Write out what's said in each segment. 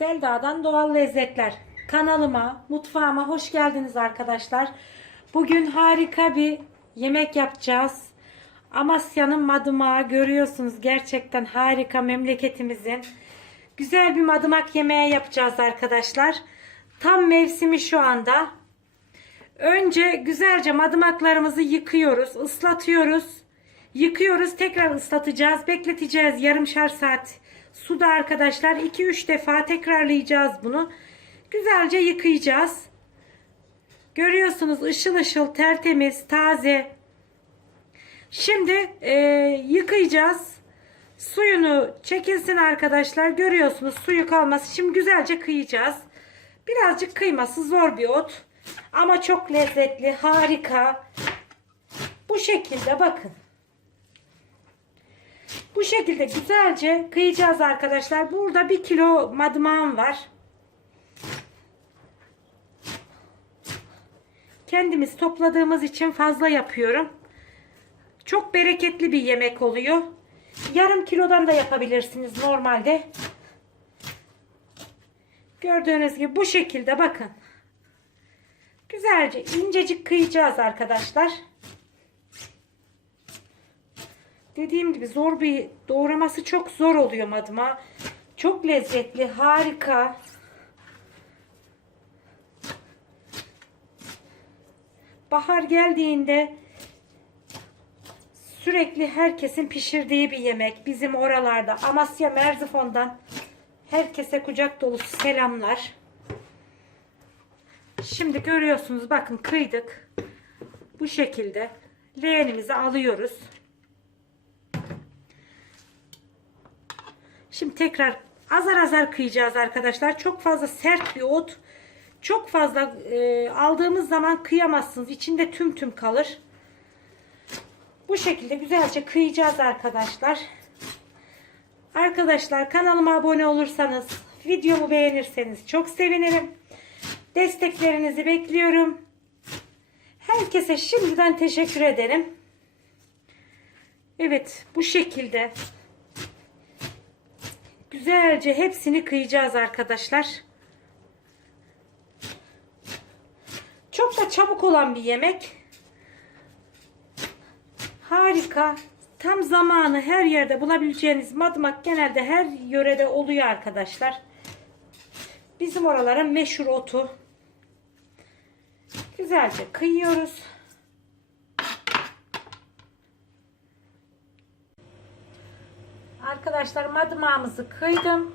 Selda'dan Doğal Lezzetler kanalıma, mutfağıma hoş geldiniz arkadaşlar. Bugün harika bir yemek yapacağız. Amasya'nın madımağı görüyorsunuz gerçekten harika memleketimizin. Güzel bir madımak yemeği yapacağız arkadaşlar. Tam mevsimi şu anda. Önce güzelce madımaklarımızı yıkıyoruz, ıslatıyoruz. Yıkıyoruz, tekrar ıslatacağız, bekleteceğiz yarımşar saat suda arkadaşlar. 2-3 defa tekrarlayacağız bunu. Güzelce yıkayacağız. Görüyorsunuz ışıl ışıl, tertemiz, taze. Şimdi e, yıkayacağız. Suyunu çekilsin arkadaşlar. Görüyorsunuz suyu kalması. Şimdi güzelce kıyacağız. Birazcık kıyması zor bir ot. Ama çok lezzetli, harika. Bu şekilde bakın. Bu şekilde güzelce kıyacağız arkadaşlar. Burada bir kilo madmağım var. Kendimiz topladığımız için fazla yapıyorum. Çok bereketli bir yemek oluyor. Yarım kilodan da yapabilirsiniz normalde. Gördüğünüz gibi bu şekilde bakın. Güzelce incecik kıyacağız arkadaşlar. Dediğim gibi zor bir doğraması çok zor oluyor madıma. Çok lezzetli, harika. Bahar geldiğinde sürekli herkesin pişirdiği bir yemek. Bizim oralarda Amasya Merzifon'dan herkese kucak dolusu selamlar. Şimdi görüyorsunuz bakın kıydık. Bu şekilde leğenimizi alıyoruz. Şimdi tekrar azar azar kıyacağız arkadaşlar. Çok fazla sert bir ot. Çok fazla e, aldığımız zaman kıyamazsınız. İçinde tüm tüm kalır. Bu şekilde güzelce kıyacağız arkadaşlar. Arkadaşlar kanalıma abone olursanız, videomu beğenirseniz çok sevinirim. Desteklerinizi bekliyorum. Herkese şimdiden teşekkür ederim. Evet bu şekilde güzelce hepsini kıyacağız arkadaşlar. Çok da çabuk olan bir yemek. Harika. Tam zamanı her yerde bulabileceğiniz madımak genelde her yörede oluyor arkadaşlar. Bizim oraların meşhur otu. Güzelce kıyıyoruz. Arkadaşlar madımağımızı kıydım.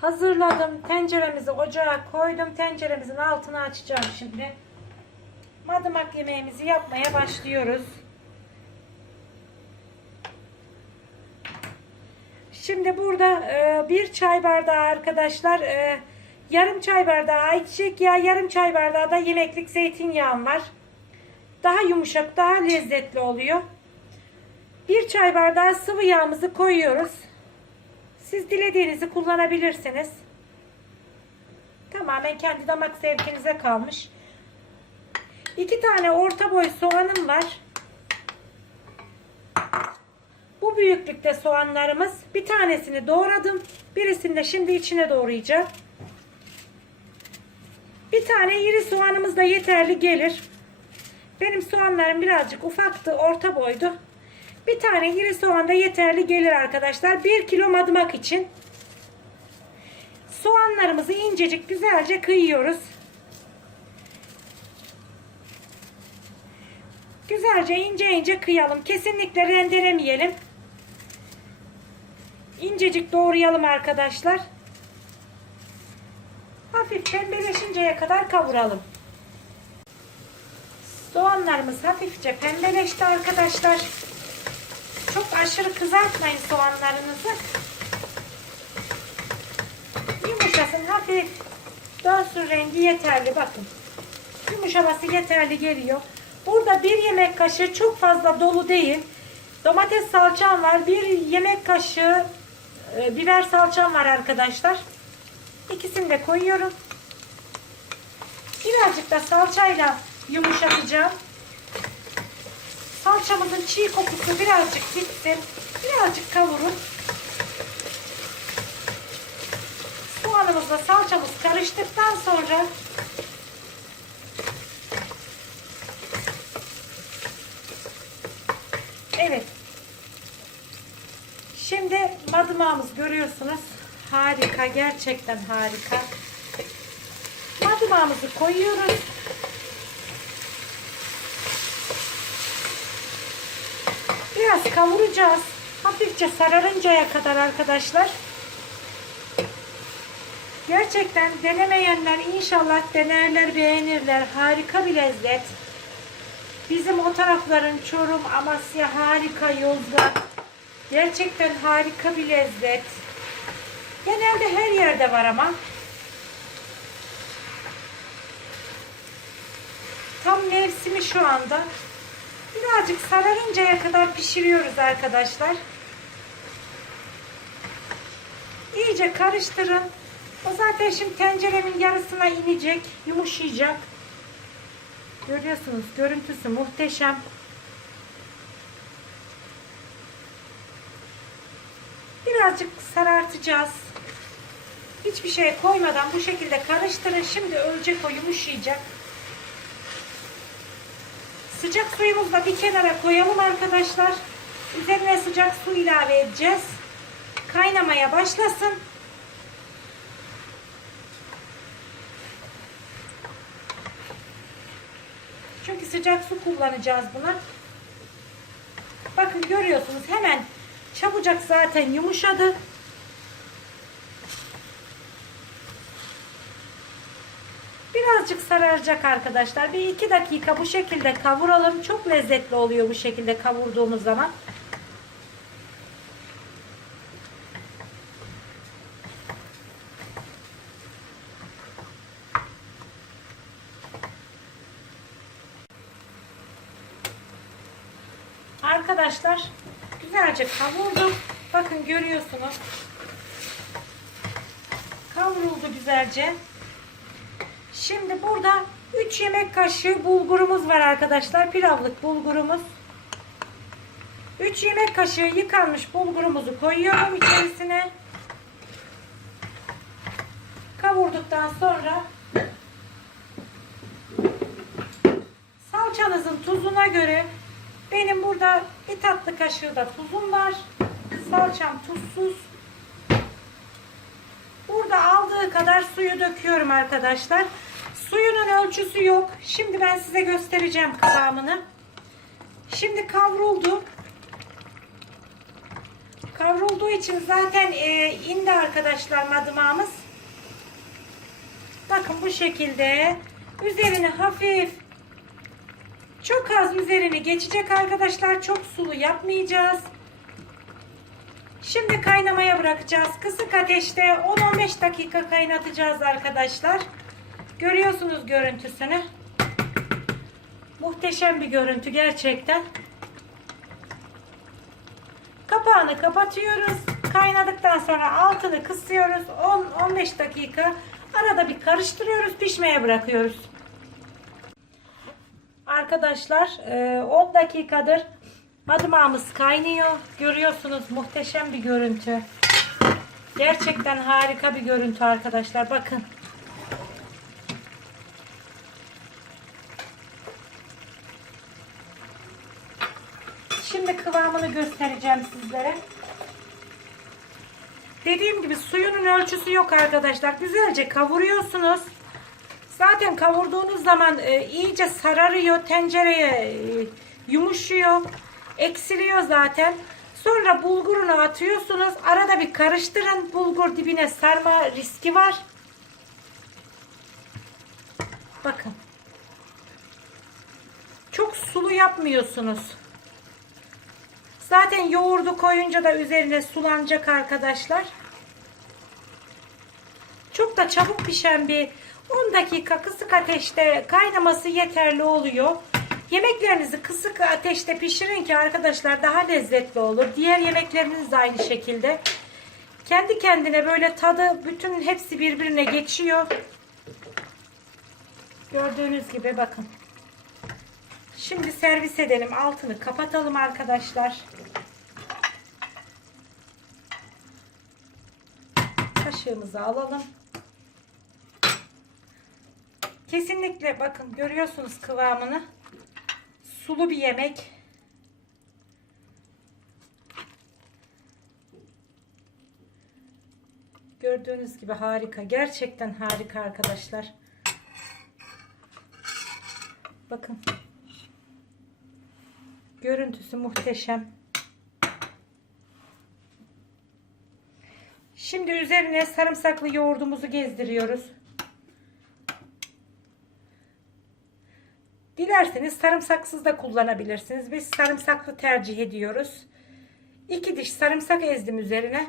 Hazırladım. Tenceremizi ocağa koydum. Tenceremizin altını açacağım şimdi. Madımak yemeğimizi yapmaya başlıyoruz. Şimdi burada e, bir çay bardağı arkadaşlar e, yarım çay bardağı ayçiçek yağı yarım çay bardağı da yemeklik zeytinyağım var. Daha yumuşak daha lezzetli oluyor. Bir çay bardağı sıvı yağımızı koyuyoruz. Siz dilediğinizi kullanabilirsiniz. Tamamen kendi damak zevkinize kalmış. İki tane orta boy soğanım var. Bu büyüklükte soğanlarımız. Bir tanesini doğradım. Birisini de şimdi içine doğrayacağım. Bir tane iri soğanımız da yeterli gelir. Benim soğanlarım birazcık ufaktı, orta boydu. Bir tane iri soğan da yeterli gelir arkadaşlar. 1 kilo madımak için. Soğanlarımızı incecik güzelce kıyıyoruz. Güzelce ince ince kıyalım. Kesinlikle rendelemeyelim. İncecik doğrayalım arkadaşlar. Hafif pembeleşinceye kadar kavuralım. Soğanlarımız hafifçe pembeleşti arkadaşlar. Aşırı kızartmayın soğanlarınızı. Yumuşasın hafif. Dönsün rengi yeterli bakın. Yumuşaması yeterli geliyor. Burada bir yemek kaşığı çok fazla dolu değil. Domates salçam var. Bir yemek kaşığı e, biber salçam var arkadaşlar. İkisini de koyuyorum. Birazcık da salçayla yumuşatacağım. Salçamızın çiğ kokusu birazcık gitsin. Birazcık kavurun. Yağımızla salçamız karıştıktan sonra Evet. Şimdi madımağımız görüyorsunuz. Harika. Gerçekten harika. Madımağımızı koyuyoruz. Biraz kavuracağız. Hafifçe sararıncaya kadar arkadaşlar. Gerçekten denemeyenler inşallah denerler, beğenirler. Harika bir lezzet. Bizim o tarafların Çorum, Amasya harika, Yozgat. Gerçekten harika bir lezzet. Genelde her yerde var ama. Tam mevsimi şu anda. Birazcık sararıncaya kadar pişiriyoruz arkadaşlar. İyice karıştırın. O zaten şimdi tenceremin yarısına inecek, yumuşayacak. Görüyorsunuz görüntüsü muhteşem. Birazcık sarartacağız. Hiçbir şey koymadan bu şekilde karıştırın. Şimdi ölecek o yumuşayacak. Sıcak suyumuzu da bir kenara koyalım arkadaşlar. Üzerine sıcak su ilave edeceğiz. Kaynamaya başlasın. Çünkü sıcak su kullanacağız buna. Bakın görüyorsunuz hemen çabucak zaten yumuşadı. Birazcık sararacak arkadaşlar. Bir iki dakika bu şekilde kavuralım. Çok lezzetli oluyor bu şekilde kavurduğumuz zaman. Arkadaşlar güzelce kavurdum. Bakın görüyorsunuz. Kavruldu güzelce. Şimdi burada 3 yemek kaşığı bulgurumuz var arkadaşlar. Pilavlık bulgurumuz. 3 yemek kaşığı yıkanmış bulgurumuzu koyuyorum içerisine. Kavurduktan sonra salçanızın tuzuna göre benim burada bir tatlı kaşığı da tuzum var. Salçam tuzsuz. Burada aldığı kadar suyu döküyorum arkadaşlar. Suyunun ölçüsü yok. Şimdi ben size göstereceğim kıvamını. Şimdi kavruldu. Kavrulduğu için zaten e, indi arkadaşlar madımağımız. Bakın bu şekilde üzerine hafif çok az üzerini geçecek arkadaşlar. Çok sulu yapmayacağız. Şimdi kaynamaya bırakacağız. Kısık ateşte 10-15 dakika kaynatacağız arkadaşlar. Görüyorsunuz görüntüsünü. Muhteşem bir görüntü gerçekten. Kapağını kapatıyoruz. Kaynadıktan sonra altını kısıyoruz. 10-15 dakika arada bir karıştırıyoruz. Pişmeye bırakıyoruz. Arkadaşlar 10 dakikadır madımağımız kaynıyor. Görüyorsunuz muhteşem bir görüntü. Gerçekten harika bir görüntü arkadaşlar. Bakın. Kıvamını göstereceğim sizlere. Dediğim gibi suyunun ölçüsü yok arkadaşlar. Güzelce kavuruyorsunuz. Zaten kavurduğunuz zaman e, iyice sararıyor. Tencereye e, yumuşuyor. Eksiliyor zaten. Sonra bulgurunu atıyorsunuz. Arada bir karıştırın. Bulgur dibine sarma riski var. Bakın. Çok sulu yapmıyorsunuz. Zaten yoğurdu koyunca da üzerine sulanacak arkadaşlar. Çok da çabuk pişen bir 10 dakika kısık ateşte kaynaması yeterli oluyor. Yemeklerinizi kısık ateşte pişirin ki arkadaşlar daha lezzetli olur. Diğer yemekleriniz de aynı şekilde. Kendi kendine böyle tadı bütün hepsi birbirine geçiyor. Gördüğünüz gibi bakın. Şimdi servis edelim. Altını kapatalım arkadaşlar. Kaşığımızı alalım. Kesinlikle bakın görüyorsunuz kıvamını. Sulu bir yemek. Gördüğünüz gibi harika. Gerçekten harika arkadaşlar. Bakın. Görüntüsü muhteşem. Şimdi üzerine sarımsaklı yoğurdumuzu gezdiriyoruz. Dilerseniz sarımsaksız da kullanabilirsiniz. Biz sarımsaklı tercih ediyoruz. 2 diş sarımsak ezdim üzerine.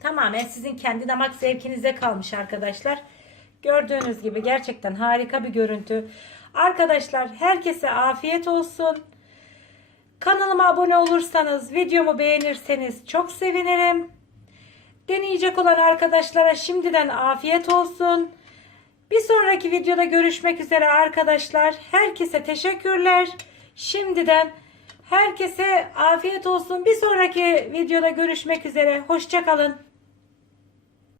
Tamamen sizin kendi damak zevkinize kalmış arkadaşlar. Gördüğünüz gibi gerçekten harika bir görüntü. Arkadaşlar herkese afiyet olsun. Kanalıma abone olursanız, videomu beğenirseniz çok sevinirim. Deneyecek olan arkadaşlara şimdiden afiyet olsun. Bir sonraki videoda görüşmek üzere arkadaşlar. Herkese teşekkürler. Şimdiden herkese afiyet olsun. Bir sonraki videoda görüşmek üzere. Hoşçakalın.